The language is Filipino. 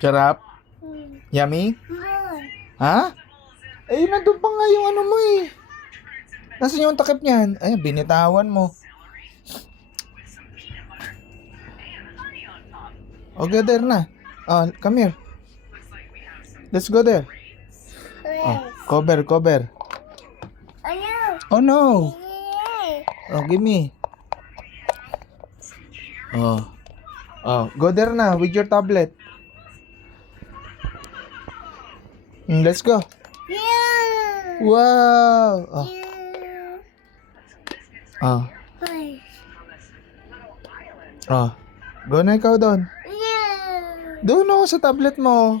Sarap? Yummy? Ha? Eh, nandun pa nga yung ano mo eh. Nasaan yung takip niyan? Ay, binitawan mo. Oh, go there na. Oh, come here. Let's go there. Oh, cover. Oh no. Oh, give me. Oh. Oh, go there na with your tablet. Let's go. Wow. Oh. Oh. Oh. Go na ikaw doon. Doon ako sa tablet mo.